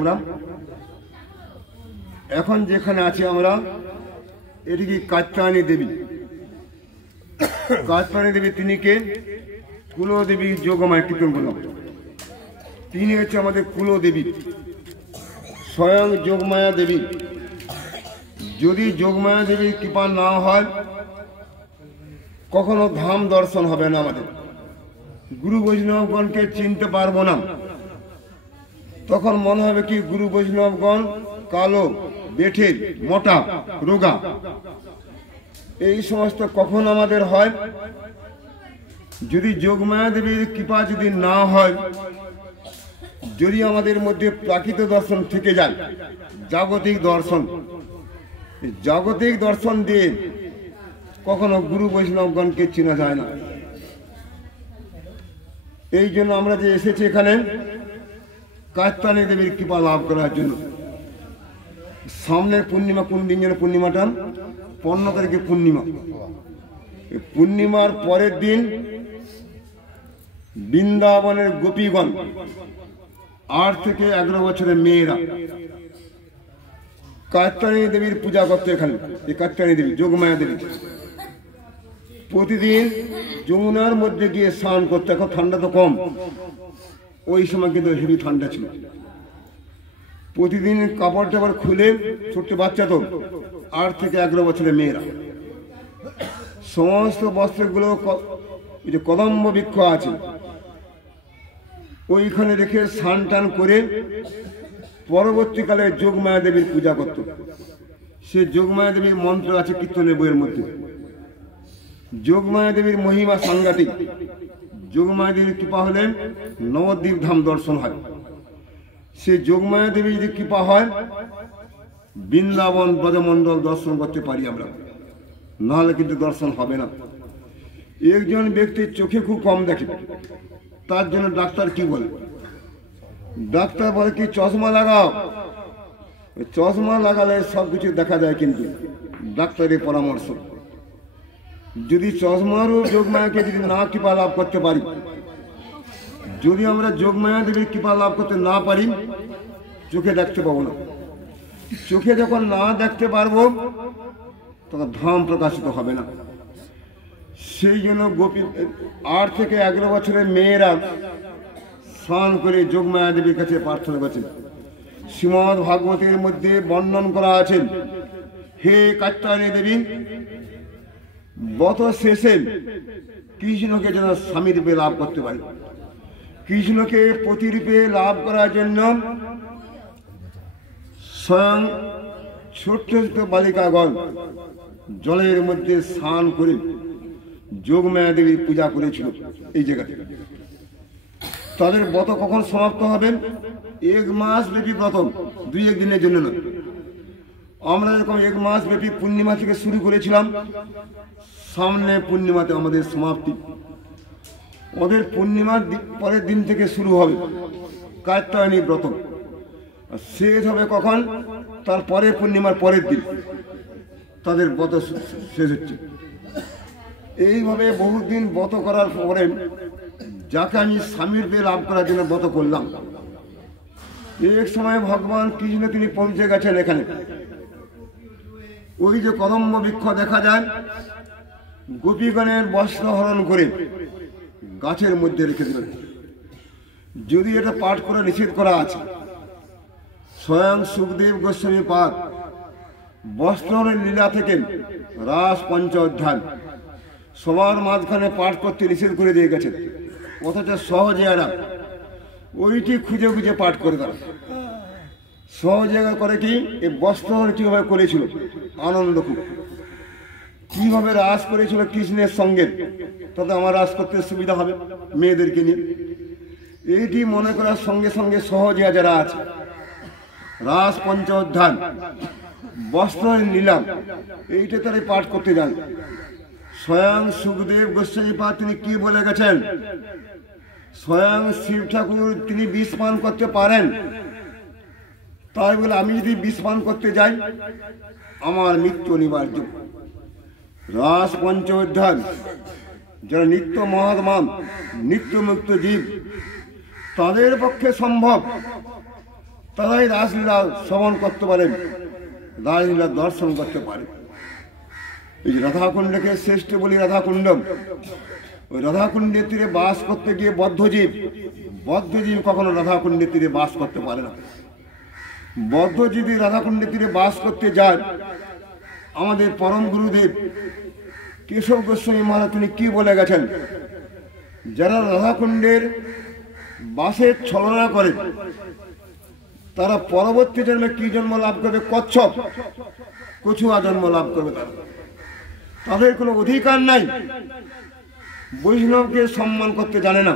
আমরা এখন যেখানে আছি আমরা এটি কি কাত্যায়নী দেবী। কাত্যায়নী দেবী তিনি কে? কুলদেবী যোগমায়া কীর্তন বললাম, তিনি হচ্ছে আমাদের কুলদেবী স্বয়ং যোগমায়া দেবী। যদি যোগমায়া দেবীর কৃপা না হয় কখনো ধাম দর্শন হবে না, আমাদের গুরু বৈষ্ণবগণকে চিনতে পারবো না। তখন মনে হবে কি গুরু বৈষ্ণবগণ কালো, বেঠে, মোটা, রোগা। এই সমস্ত কখন আমাদের হয়? যদি যোগমায়া দেবীর কৃপা যদি না হয়, যদি আমাদের মধ্যে প্রাকৃত দর্শন থেকে যায়, জাগতিক দর্শন, জাগতিক দর্শন দিয়ে কখনো গুরু বৈষ্ণবগণকে চেনা যায় না। এই জন্য আমরা যে এসেছি এখানে কাত্যায়নী দেবীর কৃপা লাভ করার জন্য। সামনের পূর্ণিমা, কোন দিন যেন পূর্ণিমাটা? 15 তারিখে পূর্ণিমা। পূর্ণিমার পরের দিন বৃন্দাবনের গোপীগণ 8 থেকে 11 বছরের মেয়েরা কাত্যায়নী দেবীর পূজা করতে এখানে। এই কাত্যায়নী দেবী যোগমায়া দেবী প্রতিদিন যমুনার মধ্যে গিয়ে স্নান করতে। এখন ঠান্ডা তো কম, ওই সময় কিন্তু হেভি ঠান্ডা ছিল। প্রতিদিন কাপড় টাপড় খুলে, ছোট্ট বাচ্চা তো 8 থেকে 11 বছরের মেয়েরা সমস্ত বস্ত্রগুলো যে কদম্ব বৃক্ষ আছে ওইখানে রেখে স্নান টান করে পরবর্তীকালে যোগমায়া দেবীর পূজা করত। সে যোগমায়া দেবীর মন্ত্র আছে কীর্তনের বইয়ের মধ্যে। যোগমায়া দেবীর মহিমা সাংঘাতিক। যোগমায়া দেবীর কৃপা হলে নবদ্বীপ ধাম দর্শন হয়। সে যোগমায়া দেবীর যদি কৃপা হয় বৃন্দাবন ব্রজমণ্ডল দর্শন করতে পারি আমরা, নাহলে কিন্তু দর্শন হবে না। একজন ব্যক্তির চোখে খুব কম দেখে, তার জন্য ডাক্তার কি বলে? ডাক্তার বলে কি চশমা লাগাও। চশমা লাগালে সব কিছু দেখা যায়, কিন্তু ডাক্তারের পরামর্শ। যদি চশমারও যোগমায়াকে যদি না কৃপা লাভ করতে পারি, যদি আমরা যোগমায়া দেবীর কৃপা লাভ করতে না পারি, চোখে দেখতে পাবো না। চোখে যখন না দেখতে পারবো তখন ধাম প্রকাশিত হবে না। সেই জন্য গোপী 8 থেকে 11 বছরের মেয়েরা স্নান করে যোগমায়া দেবীর কাছে প্রার্থনা করছেন। শ্রীমদ্ ভাগবতের মধ্যে বর্ণন করা আছে, হে কাত্যায়নী দেবী, বত শেষে কৃষ্ণকে যেন স্বামী রূপে লাভ করতে পারি। কৃষ্ণকে প্রতিরূপে লাভ করার জন্য স্বয়ং ছোট্ট ছোট্ট বালিকাগণ জলের মধ্যে স্নান করে যোগমায়া দেবীর পূজা করেছিল এই জায়গাতে। তাদের ব্রত কখন সমাপ্ত হবে? 1 মাস ব্যাপী ব্রত, 2-1 দিনের জন্য নয়। আমরা এরকম 1 মাস ব্যাপী পূর্ণিমা থেকে শুরু করেছিলাম, সামনে পূর্ণিমাতে আমাদের সমাপ্তি। ওদের পূর্ণিমার পরের দিন থেকে শুরু হবে কাত্যায়নী ব্রত, শেষ হবে কখন? তারপরে পূর্ণিমার পরের দিন তাদের ব্রত শেষ হচ্ছে। এইভাবে বহুদিন ব্রত করার পরে যাকে আমি স্বামীর পেয়ে লাভ করার জন্য ব্রত করলাম, এক সময় ভগবান কৃষ্ণ তিনি পৌঁছে গেছেন এখানে। ওই যে কদম্ব বৃক্ষ দেখা যায়, গোপীগণের বস্ত্র হরণ করে গাছের মধ্যে রেখে দেবেন। যদি এটা পাঠ করা নিষেধ করা আছে, স্বয়ং সুখদেব গোস্বামী পাঠ বস্ত্রের লীলা থেকে রাস 5 অধ্যায় সবার মাঝখানে পাঠ করতে নিষেধ করে দিয়ে গেছেন। অথচ সহজে এরা ওইটি খুঁজে খুঁজে পাঠ করে তারা সহজে করে কি এই বস্ত্রহরণ কিভাবে করেছিল, আনন্দ খুব কিভাবে রাস করেছিল কৃষ্ণের সঙ্গে, তাতে আমার রাস করতে সুবিধা হবে মেয়েদেরকে নিয়ে। এইটি মনে করার সঙ্গে সঙ্গে সহজে যারা আছে রাস 5 অধ্যায় বস্ত্র নিলাম এইটা তারা পাঠ করতে যান। স্বয়ং সুখদেব গোস্বামী পাঠ তিনি কি বলে গেছেন? স্বয়ং শিব ঠাকুর তিনি বিষ পান করতে পারেন, তাই বলে আমি যদি বিষ পান করতে যাই আমার মৃত্যু অনিবার্য। রাস 5 অধ্যায় যারা নিত্য মহাত্মা, নিত্য মুক্ত জীব, তাদের পক্ষে সম্ভব তারাই রাসলীলা শ্রবণ করতে পারেন, রাসলীলা দর্শন করতে পারে। এই যে রাধাকুণ্ডকে শ্রেষ্ঠ বলি রাধাকুণ্ডম, ওই রাধাকুণ্ডের তীরে বাস করতে গিয়ে বদ্ধজীব কখনো রাধাকুণ্ডের তীরে বাস করতে পারে না। বদ্ধজীবী রাধাকুণ্ডের তীরে বাস করতে যায়। আমাদের পরম গুরুদেব কেশব গোস্বামী মহারাজ তিনি কি বলে গেছেন, যারা রাধাকুণ্ডের বাসের ছলনা করে তারা পরবর্তী জন্মে কি জন্ম লাভ করবে? কচ্ছপ, কছুয়া জন্ম লাভ করবে। তাদের কোনো অধিকার নাই, বৈষ্ণবকে সম্মান করতে জানে না,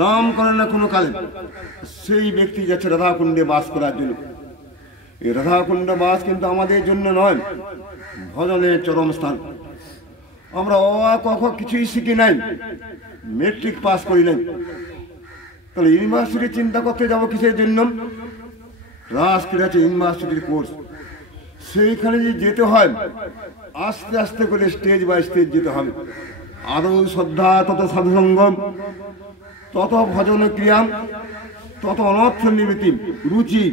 নাম করে না কোনো কালে। সেই ব্যক্তি যাচ্ছে রাধাকুণ্ডে বাস করার জন্য। এই রাধাকুণ্ড বাস কিন্তু আমাদের জন্য নয়, ভজনের চরম স্থান। আমরা অ আ ক খ কিছুই শিখি নাই, মেট্রিক পাস করি নাই, তাহলে ইউনিভার্সিটি চিন্তা করতে যাব কিসের জন্য? রাজক্রীড়া আছে ইউনিভার্সিটির কোর্স, সেইখানে যে যেতে হয় আস্তে আস্তে করে স্টেজ বাই স্টেজ যেতে হবে। আরও শ্রদ্ধা, তত সাধুসঙ্গ, তত ভজন ক্রিয়া, তত অনর্থ নিবৃত্তি, রুচি,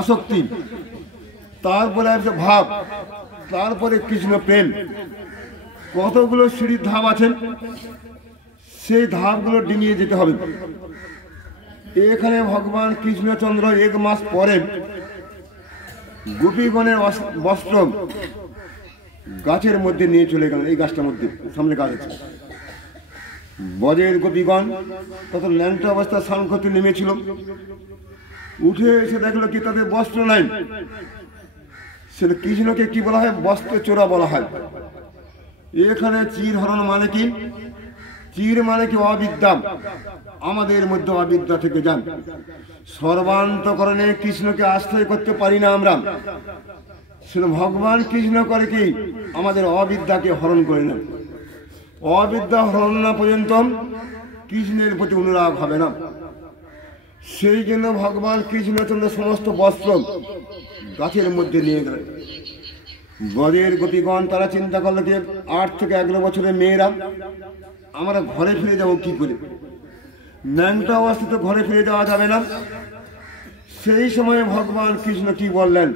আসক্তি, তারপরে একটা ভাব, তারপরে কৃষ্ণ প্রেম। কতগুলো সিঁড়ির ধাপ আছে, সেই ধাপগুলো ডিঙিয়ে যেতে হবে। এখানে ভগবান কৃষ্ণচন্দ্র 1 মাস পরে গোপীগণের বস্ত্র গাছের মধ্যে নিয়ে চলে গেলেন। এই গাছটার মধ্যে সামনে গাছ আছে, বজের গোপীগণ তত ল্যাংটা অবস্থা স্নান করতে নেমেছিল। উঠে এসে দেখলো কি তাদের বস্ত্র নাই। সেটা কৃষ্ণকে কি বলা হয়? বস্ত্র চোরা বলা হয়। এখানে চির হরণ মানে কি? চির মানে কি? অবিদ্যা। আমাদের মধ্যে অবিদ্যা থেকে যান। সর্বান্তকরণে কৃষ্ণকে আশ্রয় করতে পারি না আমরা। সেটা ভগবান কৃষ্ণ করে কি? আমাদের অবিদ্যাকে হরণ করে নেন। অবিদ্যা হরণ না পর্যন্ত কৃষ্ণের প্রতি অনুরাগ হবে না। সেই জন্য ভগবান কৃষ্ণচন্দ্র সমস্ত বস্ত্র গাছের মধ্যে নিয়ে গেলেন। ব্রজের গোপীগণ তারা চিন্তা করলো যে 8 থেকে 11 বছরের মেয়েরা আমরা ঘরে ফিরে যাব কি করে? ন্যাংটা অবস্থাতে ঘরে ফিরে যাওয়া যাবে না। সেই সময় ভগবান কৃষ্ণ কি বললেন?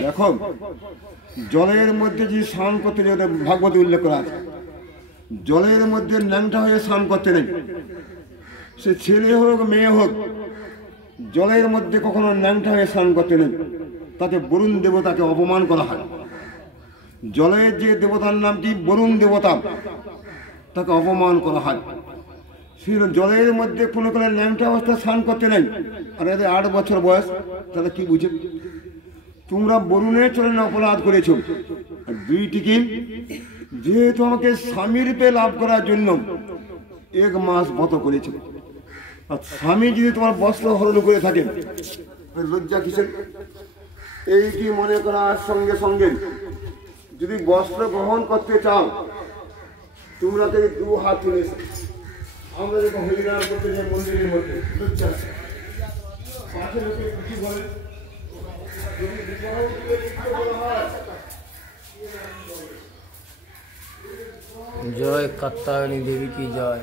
দেখো, জলের মধ্যে যে স্নান করতে যেতে ভাগবতে উল্লেখ করা আছে, জলের মধ্যে ন্যাংটা হয়ে স্নান করতে নেই। সে ছেলে হোক মেয়ে হোক, জলের মধ্যে কখনো ন্যাংটা হয়ে স্নান করতে নেই। তাকে বরুণ দেবতাকে অপমান করা হয়। জলের যে দেবতার নামটি বরুণ দেবতা, তাকে অপমান করা হয়। সেই জলের মধ্যে কোনো কোনো ন্যাংটা অবস্থা স্নান করতে নেই। আর এদের 8 বছর বয়স, তাহলে কি বুঝে? তোমরা বরুণের চরণে অপরাধ করেছ। আর 2টি কি? যেহেতু আমাকে স্বামী রূপে লাভ করার জন্য 1 মাস ব্রত করেছে। আর স্বামী যদি তোমার বস্ত্র হরণ করে থাকে, লজ্জা কিসের? এইটি মনে করার সঙ্গে সঙ্গে যদি বস্ত্র গ্রহণ করতে চাও, তোমরা থেকে 2 হাত তুলে আমরা যখন হরিনাম করতে যাই মন্দিরের মধ্যে, লজ্জা পাশে লোকে কিছু বলে, যদি জয় কাত্যায়নী देवी की जय।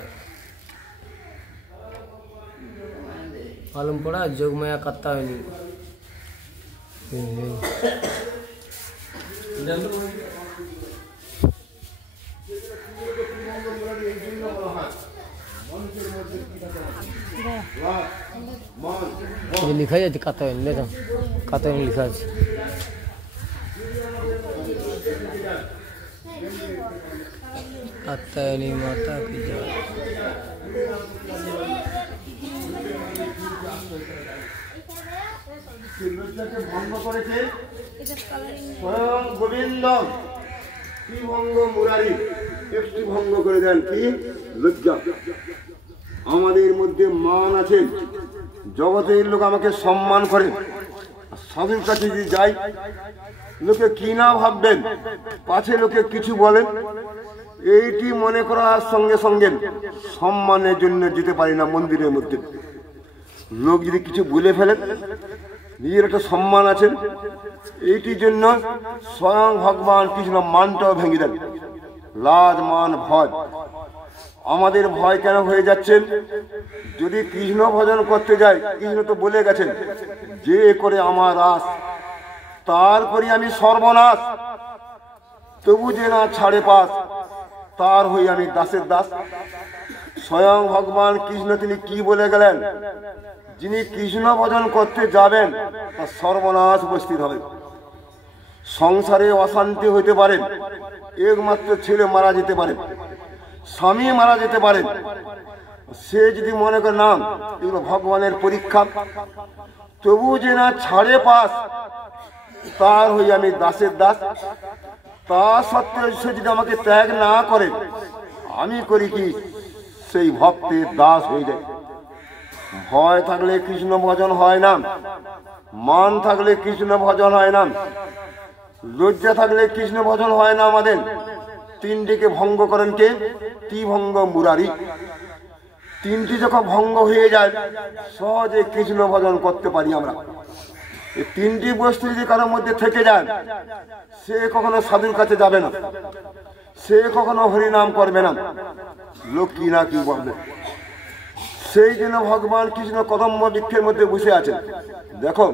मालूम पड़ा जोगमाया कात्यायनी। लिखा जाए कात्यायनी, देखो कात्यायनी लिखा है। कात्यायनी माता की जय। ভঙ্গ করেছে স্বয়ং গোবিন্দ। কি ভঙ্গ? মুরারি একটু ভঙ্গ করে দেন। কি? লজ্জা। আমাদের মধ্যে মান আছে, জগতের লোক আমাকে সম্মান করে। সাধুর কাছে যদি যাই, লোকে কি না ভাববেন, পাছে লোকে কিছু বলেন, এইটি মনে করার সঙ্গে সঙ্গে সম্মানের জন্য যেতে পারি না মন্দিরের মধ্যে। লোক যদি কিছু বলে ফেলেন, নিজের একটা সম্মান আছে, এইটির জন্য স্বয়ং ভগবান কৃষ্ণ মানটাও ভেঙে দেন। লাজ মান ভয় আমাদের ভয় কেন হয়ে যাচ্ছে? যদি কৃষ্ণ ভজন করতে যাই, কৃষ্ণ তো বলে গেছেন, যে করে আমার আস তার করি আমি সর্বনাশ, তবু যে না ছাড়ে পাস তার হই আমি দাসের দাস। স্বয়ং ভগবান কৃষ্ণ তিনি কি বলে গেলেন? যিনি কৃষ্ণ ভজন করতে যাবেন তার সর্বনাশ উপস্থিত হবে। সংসারে অশান্তি হইতে পারে, একমাত্র ছেলে মারা যেতে পারে, স্বামী মারা যেতে পারে। সে যদি মনে করে না এগুলো ভগবানের পরীক্ষা, তবু যে না ছাড়ে পাস তার হই আমি দাসের দাস। তা সত্ত্বেও সে যদি আমাকে ত্যাগ না করে, আমি করি কি সেই ভক্তের দাস হয়ে যায়। ভয় থাকলে কৃষ্ণ ভজন হয় না, মান থাকলে কৃষ্ণ ভজন হয় না, লজ্জা থাকলে কৃষ্ণ ভজন হয় না। আমাদের তিনটিকে ভঙ্গ করেন কে? ত্রিভঙ্গ মুরারি। তিনটি যখন ভঙ্গ হয়ে যায় সহজে কৃষ্ণ ভজন করতে পারি আমরা। এই তিনটি বস্তু যদি কারোর মধ্যে থেকে যায়, সে কখনো সাধুর কাছে যাবে না, সে কখনো হরিনাম করবে না, লোক কি না কি বলবে। সেই জন্য ভগবান কৃষ্ণ কদম্ব বৃক্ষের মধ্যে বসে আছেন। দেখো,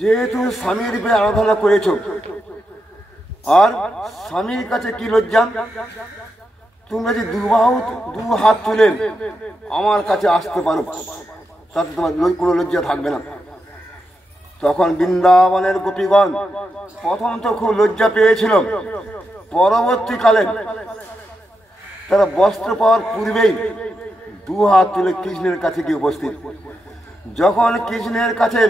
যেহেতু স্বামীর রূপে আরাধনা করেছ, আর স্বামীর কাছে কি লজ্জা? তুমি যদি দু হাত তুলে আমার কাছে আসতে পারো, তাতে তোমার কোনো লজ্জা থাকবে না। তখন বৃন্দাবনের গোপীগণ প্রথম তো খুব লজ্জা পেয়েছিল, পরবর্তীকালে তারা বস্ত্র পাওয়ার পূর্বেই দু হাত তুলে কৃষ্ণের কাছে গিয়ে উপস্থিত। যখন কৃষ্ণের কাছে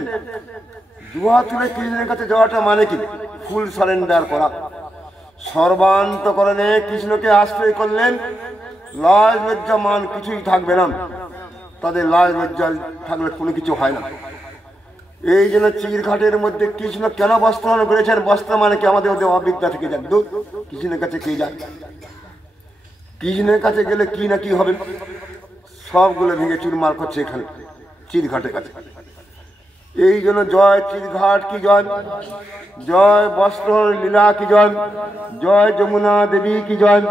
দু হাত তুলে কৃষ্ণের কাছে যাওয়াটা মানে কি? ফুল সারেন্ডার করা। সর্বান্তকরণে কৃষ্ণকে আশ্রয় করলেন, লাজ লজ্জা মান কিছুই থাকবে না। তাদের লাজ লজ্জা থাকলে কোনো কিছু হয় না। এই জন্য চিরঘাটের মধ্যে কৃষ্ণ কেন বস্ত্রহরণ করেছেন? বস্ত্র মানে কি? আমাদের ওদের অবিদ্যা থেকে যাক। দূর, কৃষ্ণের কাছে কে যায়? কৃষ্ণের কাছে গেলে কি না কি হবে, সবগুলো ভেঙে চুরমার করছে এখানে চিরঘাটের কাছে। এই জন্য জয় চিরঘাট কি জয়, জয় বস্ত্রহরণ লীলা কি জয়, জয় যমুনা দেবী কি জয়,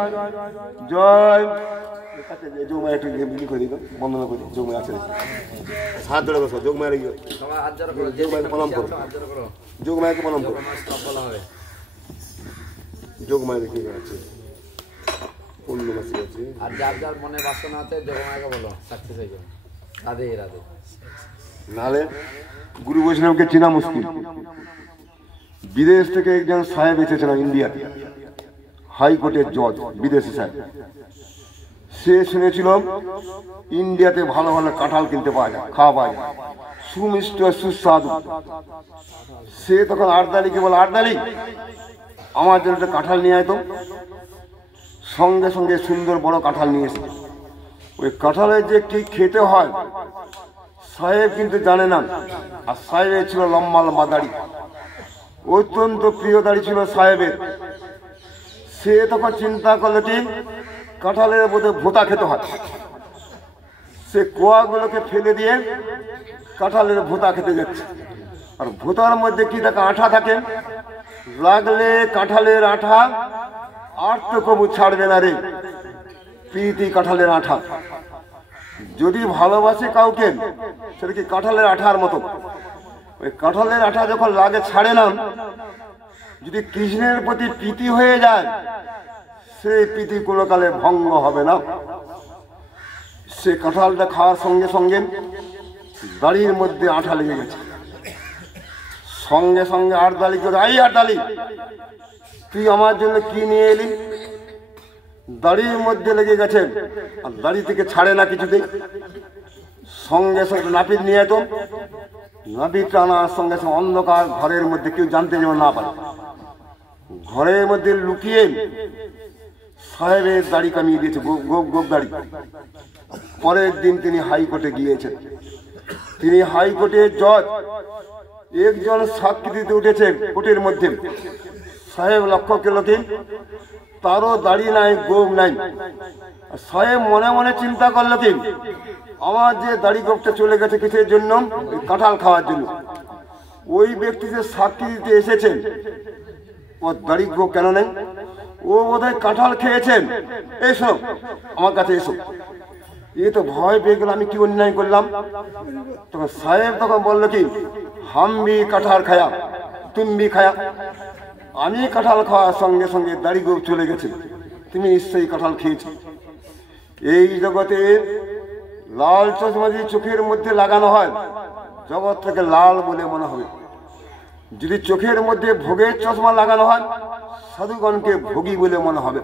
জয় যোগমায়া একটু বিলি করে দিল, বন্দনা করি। যোগমায়া আছে, হাত ধরে বসো, যোগমায়ের যোগমায়াকে প্রণাম করো, যোগমায়াকে প্রণাম করো, যোগমায়ের কি আছে, পূর্ণমাসী আছে। আর যার যার মনে বাসনা আছে যোগমায়াকে বলো, সাকসেস হয়ে যাবে। রাধে রাধে। নালে গুরু বৈষ্ণবকে চেনা মুশকিল। বিদেশ থেকে একজন সাহেব এসেছেন ইন্ডিয়াতে, হাইকোর্টের জজ, বিদেশি সাহেব। সে শুনেছিল ইন্ডিয়াতে ভালো ভালো কাঁঠাল কিনতে পাওয়া যায়, খাওয়া পাওয়া যায়, সুমিষ্ট সুস্বাদু। সে তখন আর্দালিকে বলে, আর্দালি আমার জন্য একটা কাঁঠাল নিয়ে আয় তো। সঙ্গে সঙ্গে সুন্দর বড় কাঁঠাল নিয়ে এসে, ওই কাঁঠালের যে কি খেতে হয় সাহেব কিন্তু জানে না। আর সাহেবের ছিল লম্বা লম্বা দাড়ি, অত্যন্ত প্রিয় দাড়ি ছিল সাহেবের। সে তখন চিন্তা করলো যে কাঁঠালের মধ্যে ভোঁতা খেতে হয়। সে কোয়াগুলোকে ফেলে দিয়ে কাঁঠালের ভোঁতা খেতে যাচ্ছে। আর ভোঁতার মধ্যে কি থাকে? আঠা থাকে। লাগলে কাঁঠালের আঠা আর তো কবু ছাড়বে না রে, প্রীতি কাঁঠালের আঠা। যদি ভালোবাসে কাউকে, সেটা কি কাঁঠালের আঠার মতো। ওই কাঁঠালের আঠা যখন লাগে ছাড়ে না। যদি কৃষ্ণের প্রতি প্রীতি হয়ে যায়, সেই প্রীতি কোনো কালে ভঙ্গ হবে না। সে কাঁঠালটা খাওয়ার সঙ্গে সঙ্গে দাড়ির মধ্যে আঠা লেগে গেছে। সঙ্গে সঙ্গে আর্দালি করে, আই আর্দালি তুই আমার জন্য কি নিয়ে এলি? দাড়ির মধ্যে লেগে গেছে, আর দাড়ি থেকে ছাড়ে না কিছুতেই। সঙ্গে সঙ্গে নাপিত নিয়ে যেত। নাপিতটা আনার সঙ্গে সঙ্গে অন্ধকার ঘরের মধ্যে, কেউ জানতে যেন না পারে, ঘরের মধ্যে লুকিয়ে সাহেবের দাড়ি কামিয়ে দিয়েছে, গোপ দাড়ি। পরের দিন তিনি হাইকোর্টে গিয়েছেন। তিনি হাইকোর্টের জজ, একজন সাক্ষী দিতে উঠেছে কোর্টের মধ্যে। সাহেব লক্ষ্য করল কি তারও দাড়ি নাই, গোপ নাই। সাহেব মনে মনে চিন্তা করলো কি আমার যে দাড়ি গোপটা চলে গেছে কিসের জন্য? কাঁঠাল খাওয়ার জন্য। ওই ব্যক্তি যে সাক্ষী দিতে এসেছেন, ওর দাড়ি গোপ কেন নেই? ও বোধহয় কাঁঠাল খেয়েছেন, এসো আমার কাছে এসো। এ তো ভয় পেয়ে গেল, আমি কি অন্যায় করলাম। তখন সাহেব তখন বললো কি, হাম ভি কাঁঠাল খায়া তুম ভি খায়া। আমি কাঁঠাল খাওয়ার সঙ্গে সঙ্গে দাড়ি গোপ চলে গেছে, তুমি নিশ্চয়ই কাঁঠাল খেয়েছো। এই জগতে লাল চশমা যদি চোখের মধ্যে লাগানো হয়, জগৎটাকে লাল বলে মনে হবে। যদি চোখের মধ্যে ভোগের চশমা লাগানো হয়, সাধুগণকে ভোগী বলে মনে হবে।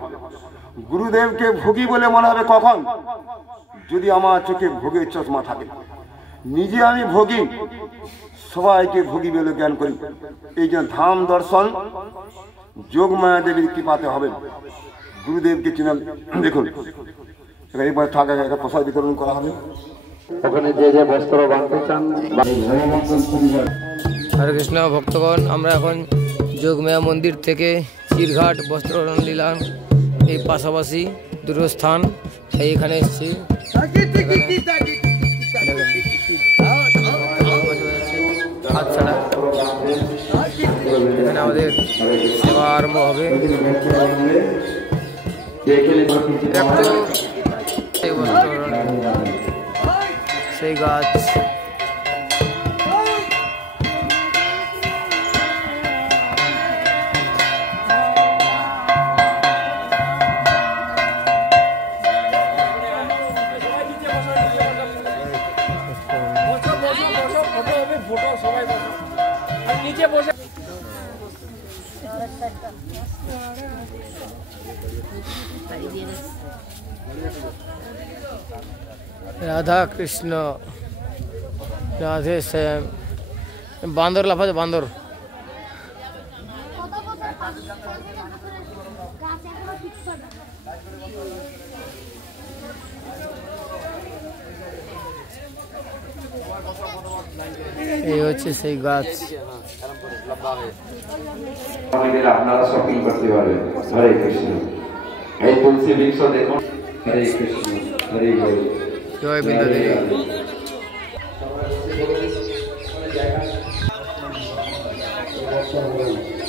গুরুদেবকে ভোগী বলে মনে হবে কখন? যদি আমার চোখে ভোগের চশমা থাকে। নিজে আমি ভোগী, সবাইকে ভোগী বলে জ্ঞান করি। এই জন্য ধাম দর্শন যোগমায়া দেবীর কৃপাতে হবে। গুরুদেবকে চিনেন। দেখুন এবার থাকা একটা প্রসাদ বিতরণ করা হবে। ওখানে যে যে বস্ত্র বাঁধতে চান। হরে কৃষ্ণ ভক্তগণ, আমরা এখন যোগমায়া মন্দির থেকে চিরঘাট বস্ত্রহরণ নিলাম। এই পাশাপাশি দুটো স্থান, তাই এখানে এসেছি। হাত ছাড়া এখানে আমাদের সেবা আরম্ভ হবে। সেই গাছ রাধা কৃষ্ণ রাধে শ্যাম। বান্দর লাফাচ্ছে, বান্দর। এই হচ্ছে সেই গাছ। আপনারা শপিং করতে পারবেন। হরে কৃষ্ণ। এই তুলসী বৃক্ষ দেখুন। হরে কৃষ্ণ, হরে বল। জয় বৃন্দা দেবী। সবাই